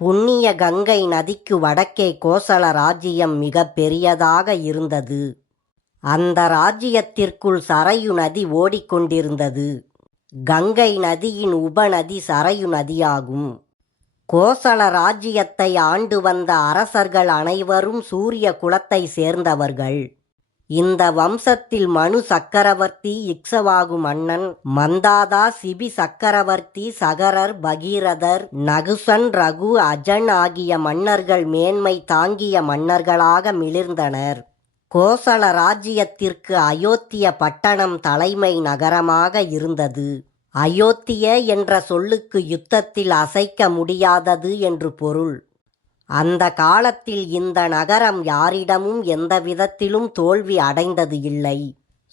புண்ணிய கங்கை நதிக்கு வடக்கே கோசல ராஜ்யம் மிக பெரியதாக இருந்தது. அந்த ராஜ்யத்திற்குள் சரையு நதி ஓடிக்கொண்டிருந்தது. கங்கை நதியின் உபநதி சரையு நதியாகும். கோசல ராஜ்யத்தை ஆண்டு வந்த அரசர்கள் அனைவரும் சூரிய குலத்தை சேர்ந்தவர்கள். இந்த வம்சத்தில் மனு சக்கரவர்த்தி இக்ஷவாகு மன்னன் மந்தாதா சிபி சக்கரவர்த்தி சகரர் பகீரதர் நகுசன் ரகு அஜன் ஆகிய மன்னர்கள் மேன்மை தாங்கிய மன்னர்களாக மிளிர்ந்தனர். கோசல ராஜ்யத்திற்கு அயோத்திய பட்டணம் தலைமை நகரமாக இருந்தது. அயோத்திய என்ற சொல்லுக்கு யுத்தத்தில் அசைக்க முடியாதது என்று பொருள். அந்த காலத்தில் இந்த நகரம் யாரிடமும் எந்த விதத்திலும் தோல்வி அடைந்தது இல்லை.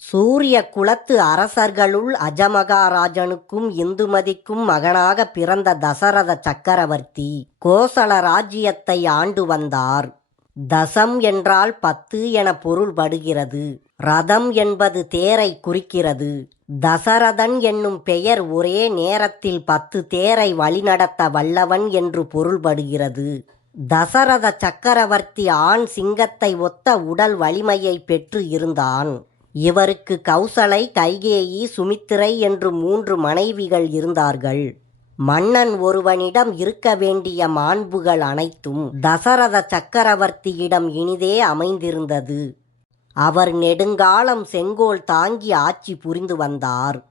சூரிய குலத்து அரசர்களுள் அஜமகாராஜனுக்கும் இந்துமதிக்கும் மகனாக பிறந்த தசரத சக்கரவர்த்தி கோசல ராஜ்யத்தை ஆண்டு வந்தார். தசம் என்றால் பத்து என பொருள்படுகிறது. ரதம் என்பது தேரை குறிக்கிறது. தசரதன் என்னும் பெயர் ஒரே நேரத்தில் பத்து தேரை வழிநடத்த வல்லவன் என்று பொருள்படுகிறது. தசரத சக்கரவர்த்தி ஆண் சிங்கத்தை ஒத்த உடல் வலிமையை பெற்று இருந்தான். இவருக்கு கௌசலை கைகேயி சுமித்திரை என்று மூன்று மனைவிகள் இருந்தார்கள். மன்னன் ஒருவனிடம் இருக்க வேண்டிய மாண்புகள் அனைத்தும் தசரத சக்கரவர்த்தியிடம் இனிதே அமைந்திருந்தது. அவர் நெடுங்காலம் செங்கோல் தாங்கி ஆட்சி புரிந்து வந்தார்.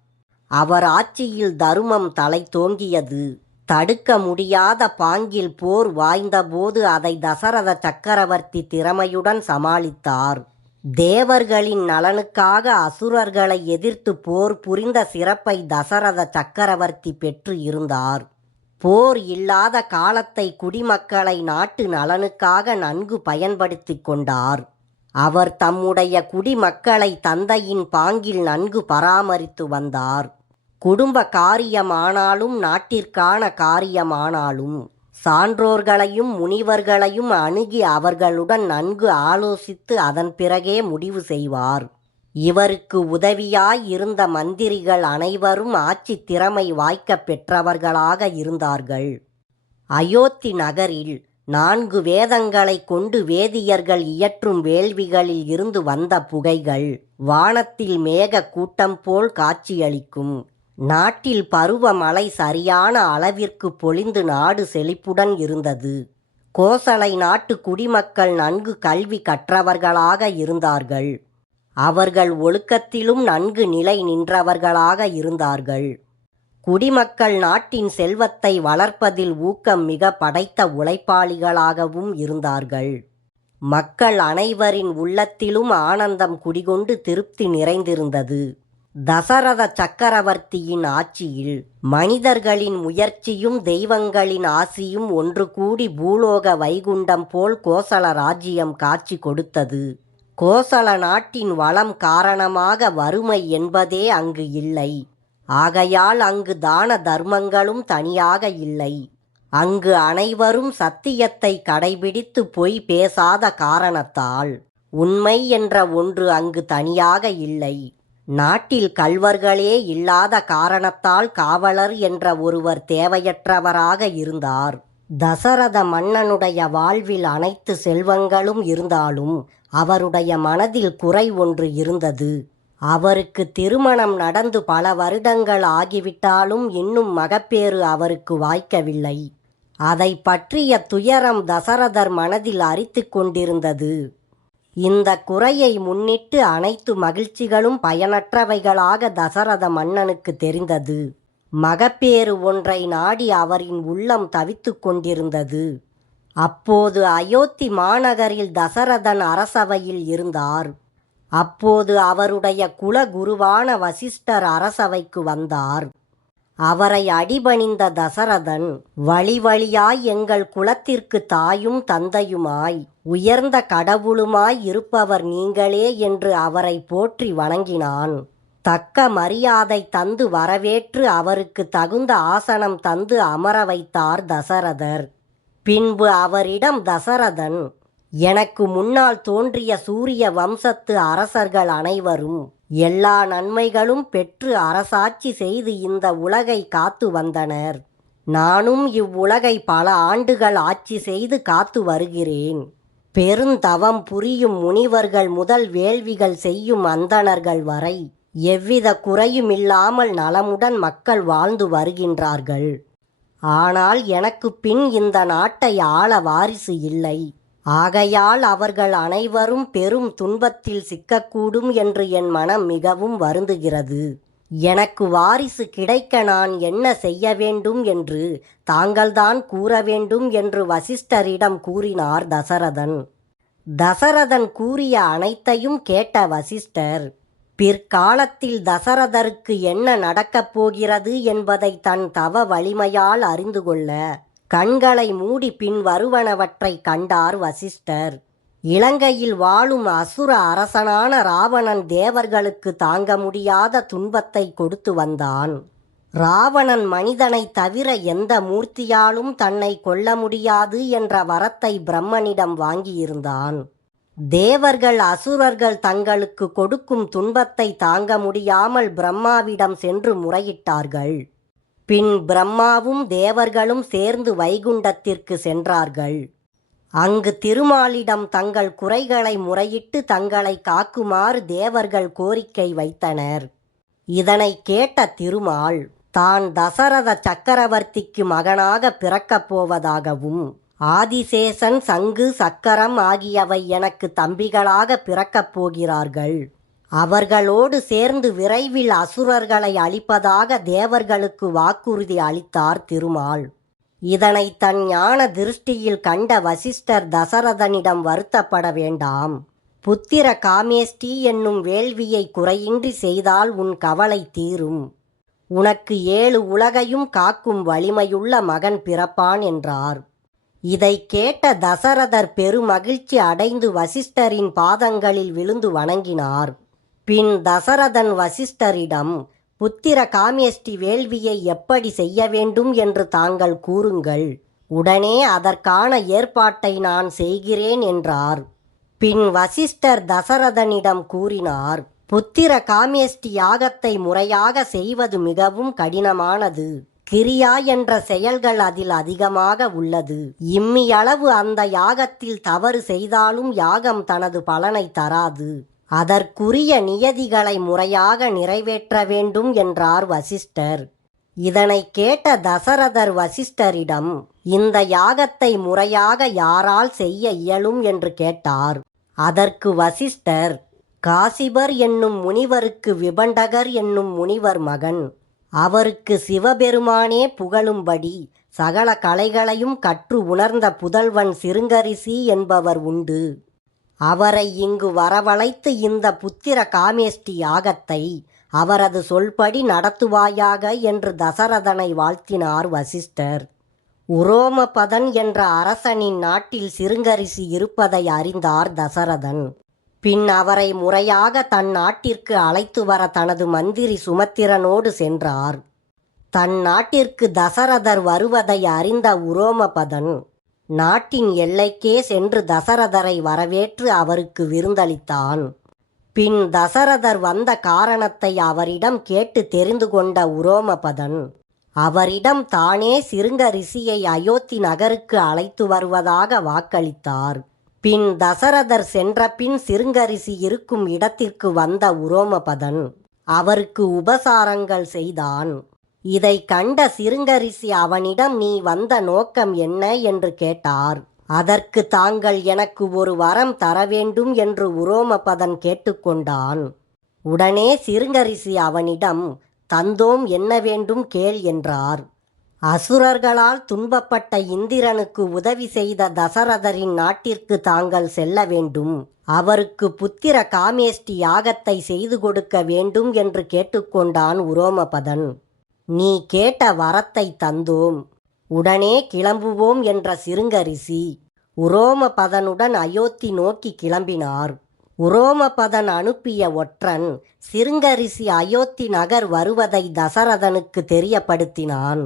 அவர் ஆட்சியில் தருமம் தலை தோங்கியது. தடுக்க முடியாத பாங்கில் போர் வாய்ந்தபோது அதை தசரத சக்கரவர்த்தி திறமையுடன் சமாளித்தார். தேவர்களின் நலனுக்காக அசுரர்களை எதிர்த்து போர் புரிந்த சிறப்பை தசரத சக்கரவர்த்தி பெற்று இருந்தார். போர் இல்லாத காலத்தை குடிமக்களை நாட்டு நலனுக்காக நன்கு பயன்படுத்தி கொண்டார். அவர் தம்முடைய குடிமக்களை தந்தையின் பாங்கில் நன்கு பராமரித்து வந்தார். குடும்ப காரியமானாலும் நாட்டிற்கான காரியமானாலும் சான்றோர்களையும் முனிவர்களையும் அணுகி அவர்களுடன் நன்கு ஆலோசித்து அதன் பிறகே முடிவு செய்வார். இவருக்கு உதவியாய் இருந்த மந்திரிகள் அனைவரும் ஆட்சி திறமை வாய்க்க பெற்றவர்களாக இருந்தார்கள். அயோத்தி நகரில் நான்கு வேதங்களை கொண்டு வேதியர்கள் இயற்றும் வேள்விகளில் இருந்து வந்த புகைகள் வானத்தில் மேக கூட்டம் போல் காட்சியளிக்கும். நாட்டில் பருவமழை சரியான அளவிற்கு பொழிந்து நாடு செழிப்புடன் இருந்தது. கோசலை நாட்டு குடிமக்கள் நன்கு கல்வி கற்றவர்களாக இருந்தார்கள். அவர்கள் ஒழுக்கத்திலும் நன்கு நிலை நின்றவர்களாக இருந்தார்கள். குடிமக்கள் நாட்டின் செல்வத்தை வளர்ப்பதில் ஊக்கம் மிக படைத்த உழைப்பாளிகளாகவும் இருந்தார்கள். மக்கள் அனைவரின் உள்ளத்திலும் ஆனந்தம் குடிகொண்டு திருப்தி நிறைந்திருந்தது. தசரத சக்கரவர்த்தியின் ஆட்சியில் மனிதர்களின் முயற்சியும் தெய்வங்களின் ஆசியும் ஒன்று கூடி பூலோக வைகுண்டம் போல் கோசல ராஜ்யம் காட்சி கொடுத்தது. கோசல நாட்டின் வளம் காரணமாக வறுமை என்பதே அங்கு இல்லை. ஆகையால் அங்கு தான தர்மங்களும் தனியாக இல்லை. அங்கு அனைவரும் சத்தியத்தை கடைபிடித்து பொய் பேசாத காரணத்தால். உண்மை என்ற ஒன்று அங்கு தனியாக இல்லை. நாட்டில் கள்வர்களே இல்லாத காரணத்தால் காவலர் என்ற ஒருவர் தேவையற்றவராக இருந்தார். தசரத மன்னனுடைய வாழ்வில் அனைத்து செல்வங்களும் இருந்தாலும் அவருடைய மனதில் குறை ஒன்று இருந்தது. அவருக்கு திருமணம் நடந்து பல வருடங்கள் ஆகிவிட்டாலும் இன்னும் மகப்பேறு அவருக்கு வாய்க்கவில்லை. அதை பற்றிய துயரம் தசரதர் மனதில் அரித்து கொண்டிருந்தது. இந்த குறையை முன்னிட்டு அனைத்து மகிழ்ச்சிகளும் பயனற்றவைகளாக தசரத மன்னனுக்கு தெரிந்தது. மகப்பேறு ஒன்றை நாடி அவரின் உள்ளம் தவித்து கொண்டிருந்தது. அப்போது அயோத்தி மாநகரில் தசரதன் அரசவையில் இருந்தார். அப்போது அவருடைய குலகுருவான வசிஷ்டர் அரசவைக்கு வந்தார். அவரை அடிபணிந்த தசரதன் வழி வழியாய் எங்கள் குலத்திற்கு தாயும் தந்தையுமாய் உயர்ந்த கடவுளுமாய் இருப்பவர் நீங்களே என்று அவரை போற்றி வணங்கினான். தக்க மரியாதை தந்து வரவேற்று அவருக்கு தகுந்த ஆசனம் தந்து அமர வைத்தார் தசரதர். பின்பு அவரிடம் தசரதன் எனக்கு முன்னால் தோன்றிய சூரிய வம்சத்து அரசர்கள் அனைவரும் எல்லா நன்மைகளும் பெற்று அரசாட்சி செய்து இந்த உலகை காத்து வந்தனர். நானும் இவ்வுலகை பல ஆண்டுகள் ஆட்சி செய்து காத்து வருகிறேன். பெருந்தவம் புரியும் முனிவர்கள் முதல் வேள்விகள் செய்யும் அந்தணர்கள் வரை எவ்வித குறையுமில்லாமல் நலமுடன் மக்கள் வாழ்ந்து வருகின்றார்கள். ஆனால் எனக்கு பின் இந்த நாட்டை ஆள வாரிசு இல்லை. ஆகையால் அவர்கள் அனைவரும் பெரும் துன்பத்தில் சிக்கக்கூடும் என்று என் மனம் மிகவும் வருந்துகிறது. எனக்கு வாரிசு கிடைக்க நான் என்ன செய்ய வேண்டும் என்று தாங்கள்தான் கூற வேண்டும் என்று வசிஷ்டரிடம் கூறினார் தசரதன். தசரதன் கூறிய அனைத்தையும் கேட்ட வசிஷ்டர் பிற்காலத்தில் தசரதருக்கு என்ன நடக்கப் போகிறது என்பதை தன் தவ வலிமையால் அறிந்து கொள்ள கண்களை மூடி பின் வருவனவற்றை கண்டார் வசிஷ்டர். இலங்கையில் வாழும் அசுர அரசனான ராவணன் தேவர்களுக்கு தாங்க முடியாத துன்பத்தை கொடுத்து வந்தான். ராவணன் மனிதனை தவிர எந்த மூர்த்தியாலும் தன்னை கொல்ல முடியாது என்ற வரத்தை பிரம்மனிடம் வாங்கியிருந்தான். தேவர்கள் அசுரர்கள் தங்களுக்கு கொடுக்கும் துன்பத்தை தாங்க முடியாமல் பிரம்மாவிடம் சென்று முறையிட்டார்கள். பின் பிரம்மாவும் தேவர்களும் சேர்ந்து வைகுண்டத்திற்கு சென்றார்கள். அங்கு திருமாலிடம் தங்கள் குறைகளை முறையிட்டு தங்களை காக்குமாறு தேவர்கள் கோரிக்கை வைத்தனர். இதனை கேட்ட திருமால் தான் தசரத சக்கரவர்த்திக்கு மகனாக பிறக்கப் போவதாகவும் ஆதிசேஷன் சங்கு சக்கரம் ஆகியவை எனக்கு தம்பிகளாக பிறக்கப் போகிறார்கள். அவர்களோடு சேர்ந்து விரைவில் அசுரர்களை அழிப்பதாக தேவர்களுக்கு வாக்குறுதி அளித்தார் திருமால். இதனை தன் ஞான திருஷ்டியில் கண்ட வசிஷ்டர் தசரதனிடம் வருத்தப்பட வேண்டாம். புத்திர காமேஷ்டி என்னும் வேள்வியை குறையின்றி செய்தால் உன் கவலை தீரும். உனக்கு ஏழு உலகையும் காக்கும் வலிமையுள்ள மகன் பிறப்பான் என்றார். இதை கேட்ட தசரதர் பெருமகிழ்ச்சி அடைந்து வசிஷ்டரின் பாதங்களில் விழுந்து வணங்கினார். பின் தசரதன் வசிஷ்டரிடம் புத்திர காமியஷ்டி வேள்வியை எப்படி செய்ய வேண்டும் என்று தாங்கள் கூறுங்கள். உடனே அதற்கான ஏற்பாட்டை நான் செய்கிறேன் என்றார். பின் வசிஷ்டர் தசரதனிடம் கூறினார் புத்திர காமியஷ்டி யாகத்தை முறையாக செய்வது மிகவும் கடினமானது. கிரியா என்ற செயல்கள் அதில் அதிகமாக உள்ளது. இம்மியளவு அந்த யாகத்தில் தவறு செய்தாலும் யாகம் தனது பலனை தராது. அதற்குரிய நியதிகளை முறையாக நிறைவேற்ற வேண்டும் என்றார் வசிஷ்டர். இதனை கேட்ட தசரதர் வசிஷ்டரிடம் இந்த யாகத்தை முறையாக யாரால் செய்ய இயலும் என்று கேட்டார். அதற்கு வசிஷ்டர் காசிபர் என்னும் முனிவருக்கு விபண்டகர் என்னும் முனிவர் மகன் அவருக்கு சிவபெருமானே புகழும்படி சகல கலைகளையும் கற்று உணர்ந்த புதல்வன் சிருங்கரிசி என்பவர் உண்டு. அவரை இங்கு வரவழைத்து இந்த புத்திர காமேஷ்டி யாகத்தை அவரது சொல்படி நடத்துவாயாக என்று தசரதனை வாழ்த்தினார் வசிஷ்டர். உரோமபதன் என்ற அரசனின் நாட்டில் சிருங்கரிசி இருப்பதை அறிந்தார் தசரதன். பின் அவரை முறையாக தன் நாட்டிற்கு அழைத்து வர தனது மந்திரி சுமத்திரனோடு சென்றார். தன் நாட்டிற்கு தசரதர் வருவதை அறிந்த உரோமபதன் நாட்டின் எல்லைக்கே சென்று தசரதரை வரவேற்று அவருக்கு விருந்தளித்தான். பின் தசரதர் வந்த காரணத்தை அவரிடம் கேட்டு தெரிந்து கொண்ட உரோமபதன் அவரிடம் தானே சிருங்க ரிஷியை அயோத்தி நகருக்கு அழைத்து வருவதாக வாக்களித்தார். பின் தசரதர் சென்ற பின் சிருங்கரிசி இருக்கும் இடத்திற்கு வந்த உரோமபதன் அவருக்கு உபசாரங்கள் செய்தான். இதை கண்ட சிருங்கரிசி அவனிடம் நீ வந்த நோக்கம் என்ன என்று கேட்டார். அதற்கு தாங்கள் எனக்கு ஒரு வரம் தர வேண்டும் என்று உரோமபதன் கேட்டுக்கொண்டான் உடனே சிருங்கரிசி அவனிடம் தந்தோம் என்ன வேண்டும் கேள் என்றார். அசுரர்களால் துன்பப்பட்ட இந்திரனுக்கு உதவி செய்த தசரதரின் நாட்டிற்கு தாங்கள் செல்ல வேண்டும். அவருக்கு புத்திர காமேஷ்டி யாகத்தை செய்து கொடுக்க வேண்டும் என்று கேட்டுக்கொண்டான் உரோமபதன். நீ கேட்ட வரத்தை தந்தோம். உடனே கிளம்புவோம் என்ற சிருங்கரிசி உரோமபதனுடன் அயோத்தி நோக்கி கிளம்பினார். உரோமபதன் அனுப்பிய ஒற்றன் சிருங்கரிசி அயோத்தி நகர் வருவதை தசரதனுக்கு தெரியப்படுத்தினான்.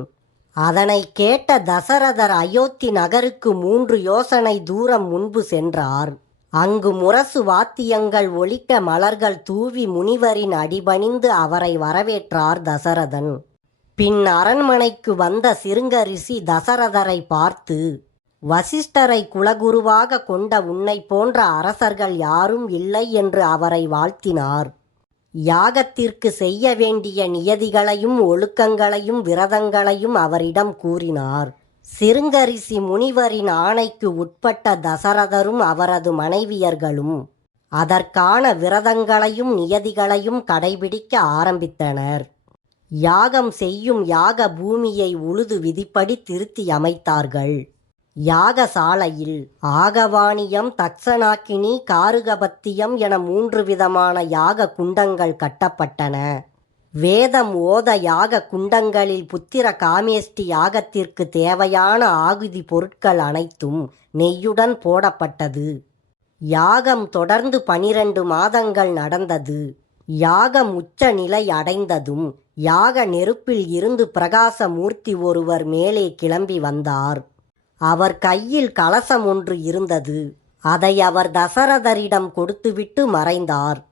அதனை கேட்ட தசரதர் அயோத்தி நகருக்கு மூன்று யோசனை தூரம் முன்பு சென்றார். அங்கு முரசு வாத்தியங்கள் ஒலிக்க மலர்கள் தூவி முனிவரின் அடிபணிந்து அவரை வரவேற்றார் தசரதன். பின் அரண்மனைக்கு வந்த சிருங்கரிசி தசரதரை பார்த்து வசிஷ்டரை குலகுருவாக கொண்ட உன்னை போன்ற அரசர்கள் யாரும் இல்லை என்று அவரை வாழ்த்தினார். யாகத்திற்கு செய்ய வேண்டிய நியதிகளையும் ஒழுக்கங்களையும் விரதங்களையும் அவரிடம் கூறினார். சிருங்கரிசி முனிவரின் ஆணைக்கு உட்பட்ட தசரதரும் அவரது மனைவியர்களும் அதற்கான விரதங்களையும் நியதிகளையும் கடைபிடிக்க ஆரம்பித்தனர். யாகம் செய்யும் யாக பூமியை உழுது விதிப்படி திருத்தி அமைத்தார்கள். யாகசாலையில் ஆகவாணியம் தக்ஷனாக்கினி காருகபத்தியம் என மூன்று விதமான யாக குண்டங்கள் கட்டப்பட்டன. வேதம் ஓத யாக குண்டங்களில் புத்திர காமேஷ்டி யாகத்திற்கு தேவையான ஆகுதி பொருட்கள் அனைத்தும் நெய்யுடன் போடப்பட்டது. யாகம் தொடர்ந்து பனிரெண்டு மாதங்கள் நடந்தது. யாகம் உச்ச நிலை அடைந்ததும் யாக நெருப்பில் இருந்து பிரகாச மூர்த்தி ஒருவர் மேலே கிளம்பி வந்தார். அவர் கையில் கலசம் ஒன்று இருந்தது. அதை அவர் தசரதரிடம் கொடுத்துவிட்டு மறைந்தார்.